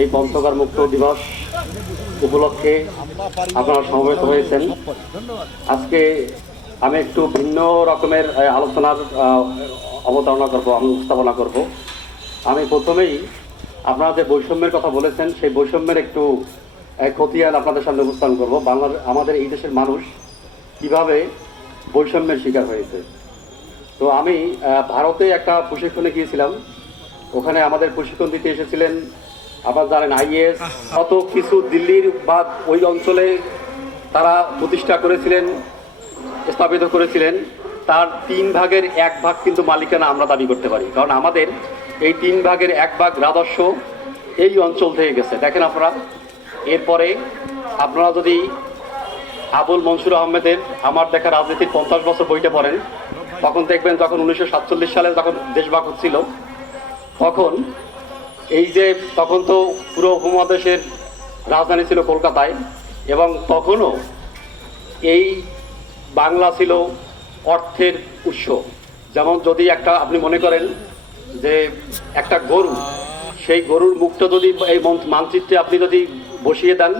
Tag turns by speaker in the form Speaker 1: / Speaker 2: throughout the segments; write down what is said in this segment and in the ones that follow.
Speaker 1: এই পঞ্চগড় মুক্ত দিবস উপলক্ষে আপনারা সমবেত হয়েছেন। আজকে আমি একটু ভিন্ন রকমের আলোচনার অবতারণা করব, আমি উপস্থাপনা করব। আমি প্রথমেই আপনারা যে বৈষম্যের কথা বলেছেন, সেই বৈষম্যের একটু খতিয়ান আপনাদের সামনে উপস্থাপন করব। বাংলার, আমাদের এই দেশের মানুষ কীভাবে বৈষম্যের শিকার হয়েছে। তো আমি ভারতে একটা প্রশিক্ষণে গিয়েছিলাম। ওখানে আমাদের প্রশিক্ষণ দিতে এসেছিলেন আপনারা জানেন আইএস কত কিছু দিল্লির বা ওই অঞ্চলে তারা প্রতিষ্ঠা করেছিলেন, স্থাপিত করেছিলেন, তার তিন ভাগের এক ভাগ কিন্তু মালিকানা আমরা দাবি করতে পারি। কারণ আমাদের এই তিন ভাগের এক ভাগ রাজস্ব এই অঞ্চল থেকে গেছে। দেখেন আপনারা, এরপরে আপনারা যদি আবুল মনসুর আহমেদের আমার দেখা রাজনীতির পঞ্চাশ বছর বইটা পড়েন, তখন দেখবেন যখন উনিশশো সাতচল্লিশ সালে যখন দেশভাগ হচ্ছিল, তখন এই যে তখন তো পুরো উপমহাদেশের রাজধানী ছিল কলকাতায়, এবং তখনও এই বাংলা ছিল অর্থের উৎস। যেমন যদি একটা আপনি মনে করেন যে একটা গরু, সেই গরুর মুখটা যদি এই মানচিত্রে আপনি যদি বসিয়ে দেন,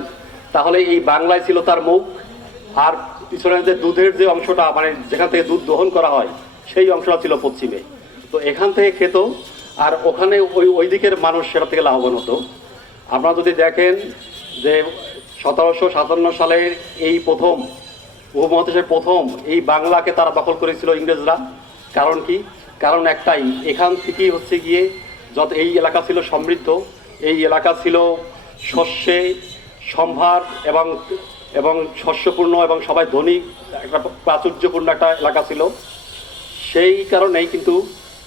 Speaker 1: তাহলে এই বাংলায় ছিল তার মুখ, আর পিছনে যে দুধের যে অংশটা মানে যেখান থেকে দুধ দহন করা হয়, সেই অংশটা ছিল পশ্চিমে। তো এখান থেকে খেত আর ওখানে ওই ওই দিকের মানুষ সেটা থেকে লাভবান হতো। আপনারা যদি দেখেন যে সতেরোশো সাতান্ন সালের এই প্রথম উপমহাদেশের প্রথম এই বাংলাকে তারা দখল করেছিল ইংরেজরা। কারণ কি? কারণ একটাই, এখান থেকেই হচ্ছে গিয়ে যত এই এলাকা ছিল সমৃদ্ধ, এই এলাকা ছিল শস্যে সম্ভার এবং এবং শস্যপূর্ণ এবং সবাই ধনী, একটা প্রাচুর্যপূর্ণ একটা এলাকা ছিল। সেই কারণেই কিন্তু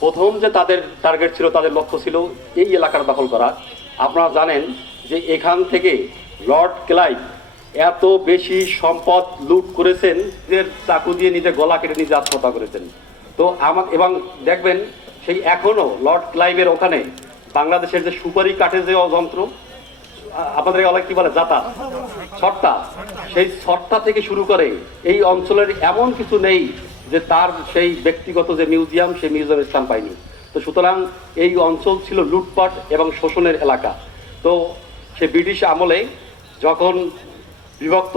Speaker 1: প্রথম যে তাদের টার্গেট ছিল, তাদের লক্ষ্য ছিল এই এলাকার দখল করা। আপনারা জানেন যে এখান থেকে লর্ড ক্লাইভ এত বেশি সম্পদ লুট করেছেন যে চাকু দিয়ে নিজে গলা কেটে নিজে আত্মহত্যা করেছেন। তো আমার এবং দেখবেন সেই এখনও লর্ড ক্লাইভের ওখানে বাংলাদেশের যে সুপারি কাঠের যে যন্ত্র আপনাদের অনেক কি বলে? জাতা ছট্টা। সেই ছট্টা থেকে শুরু করে এই অঞ্চলের এমন কিছু নেই যে তার সেই ব্যক্তিগত যে মিউজিয়াম, সেই মিউজিয়াম স্থান পায়নি। তো সুতরাং এই অঞ্চল ছিল লুটপাট এবং শোষণের এলাকা। তো সে ব্রিটিশ আমলে যখন বিভক্ত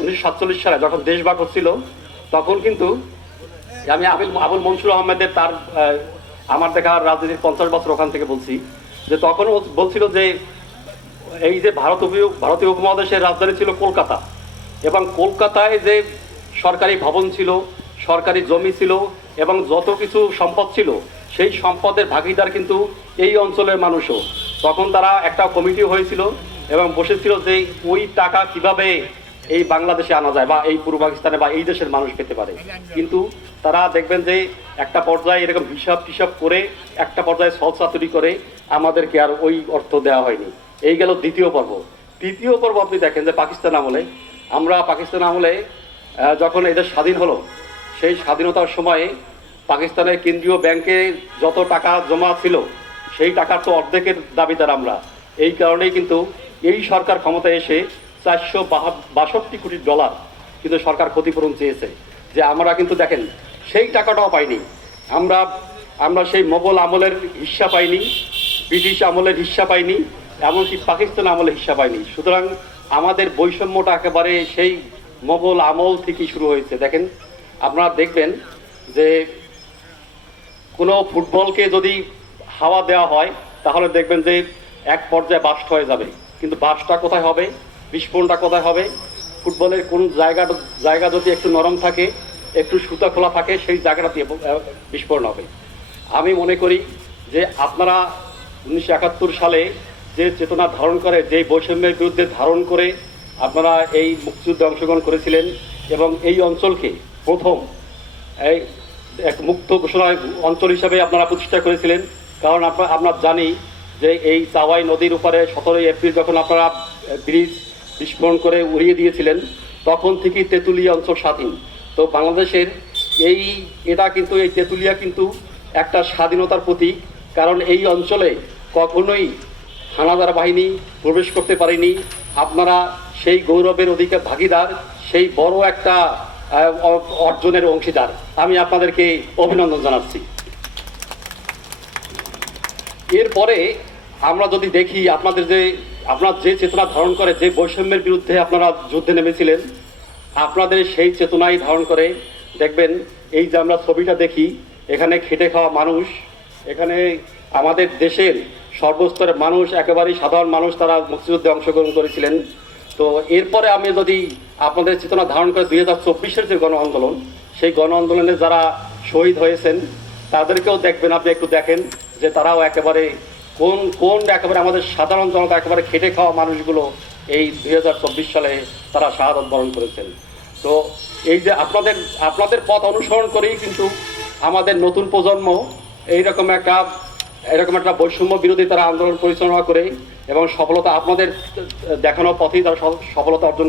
Speaker 1: উনিশশো সাতচল্লিশ সালে যখন দেশভাগ হচ্ছিল, তখন কিন্তু আমি আবিল, আবুল মনসুর আহমেদের তার আমার দেখা রাজনীতির পঞ্চাশ বছর ওখান থেকে বলছি। যে তখন বলছিল যে এই যে ভারত ভারতীয় উপমহাদেশের রাজধানী ছিল কলকাতা। এবং কলকাতায় যে সরকারি ভবন ছিল সরকারি জমি ছিল এবং যত কিছু সম্পদ ছিল, সেই সম্পদের ভাগিদার কিন্তু এই অঞ্চলের মানুষও। তখন তারা একটা কমিটি হয়েছিল এবং বসেছিল যে ওই টাকা কীভাবে এই বাংলাদেশে আনা যায় বা এই পূর্ব পাকিস্তানে বা এই দেশের মানুষ পেতে পারে। কিন্তু তারা দেখবেন যে একটা পর্যায়ে এরকম হিসাব টিসাব করে, একটা পর্যায়ে সলসাতুরি করে আমাদেরকে আর ওই অর্থ দেওয়া হয়নি। এই গেল দ্বিতীয় পর্ব। তৃতীয় পর্ব আপনি দেখেন যে পাকিস্তান আমলে, আমরা পাকিস্তান আমলে যখন এদের স্বাধীন হলো সেই স্বাধীনতার সময়ে পাকিস্তানের কেন্দ্রীয় ব্যাংকে যত টাকা জমা ছিল, সেই টাকার তো অর্ধেকের দাবিদার আমরা। এই কারণেই কিন্তু এই সরকার ক্ষমতায় এসে চারশো বাষট্টি কোটি ডলার কিন্তু সরকার ক্ষতিপূরণ চেয়েছে। যে আমরা কিন্তু দেখেন, সেই টাকাটাও পাইনি। আমরা আমরা সেই মোগল আমলের হিস্সা পাইনি, ব্রিটিশ আমলের হিস্সা পাইনি, এমনকি পাকিস্তান আমলের হিস্সা পাইনি। সুতরাং আমাদের বৈষম্যটা একেবারে সেই মোগল আমল থেকেই শুরু হয়েছে। দেখেন আপনারা দেখবেন যে কোনো ফুটবলকে যদি হাওয়া দেওয়া হয়, তাহলে দেখবেন যে এক পর্যায়ে বাস্ট হয়ে যাবে। কিন্তু বাসটা কোথায় হবে? বিস্ফোরণটা কোথায় হবে? ফুটবলের কোন জায়গা জায়গা যদি একটু নরম থাকে, একটু সুতা খোলা থাকে, সেই জায়গাটা দিয়ে বিস্ফোরণ হবে। আমি মনে করি যে আপনারা উনিশশো একাত্তর সালে যে চেতনা ধারণ করে, যে বৈষম্যের বিরুদ্ধে ধারণ করে আপনারা এই মুক্তিযুদ্ধে অংশগ্রহণ করেছিলেন এবং এই অঞ্চলকে প্রথম, এই এক মুক্ত ঘোষণা অঞ্চল হিসাবে আপনারা প্রতিষ্ঠা করেছিলেন। কারণ আপনার আমরা জানি যে এই চাওয়াই নদীর উপরে সতেরোই এপ্রিল যখন আপনারা ব্রিজ বিস্ফোরণ করে উড়িয়ে দিয়েছিলেন, তখন থেকেই তেঁতুলিয়া অঞ্চল স্বাধীন। তো বাংলাদেশের এই এটা কিন্তু, এই তেঁতুলিয়া কিন্তু একটা স্বাধীনতার প্রতীক। কারণ এই অঞ্চলে কখনোই হানাদার বাহিনী প্রবেশ করতে পারেনি। আপনারা সেই গৌরবের অধিকার, ভাগিদার, সেই বড় একটা অর্জনের অংশীদার। আমি আপনাদেরকে অভিনন্দন জানাচ্ছি। এরপরে আমরা যদি দেখি আপনাদের যে আপনার যে চেতনা ধারণ করে, যে বৈষম্যের বিরুদ্ধে আপনারা যুদ্ধে নেমেছিলেন, আপনাদের সেই চেতনাই ধারণ করে, দেখবেন এই যে আমরা ছবিটা দেখি, এখানে খেটে খাওয়া মানুষ, এখানে আমাদের দেশের সর্বস্তরের মানুষ, একেবারেই সাধারণ মানুষ, তারা মুক্তিযুদ্ধে অংশগ্রহণ করেছিলেন। তো এরপরে আমি যদি আপনাদের চেতনা ধারণ করে দুই হাজার চব্বিশের যে গণ আন্দোলন, সেই গণ আন্দোলনে যারা শহীদ হয়েছেন, তাদেরকেও দেখবেন, আপনি একটু দেখেন যে তারাও একেবারে কোন কোন একেবারে আমাদের সাধারণ জনতা একেবারে খেটে খাওয়া মানুষগুলো এই দুই হাজার চব্বিশ সালে তারা শাহাদত বরণ করেছেন। তো এই যে আপনাদের আপনাদের পথ অনুসরণ করেই কিন্তু আমাদের নতুন প্রজন্ম এইরকম একটা, এরকম একটা বৈষম্য বিরোধী তারা আন্দোলন পরিচালনা করে এবং সফলতা আপনাদের দেখানো পথেই তারা সফলতা অর্জন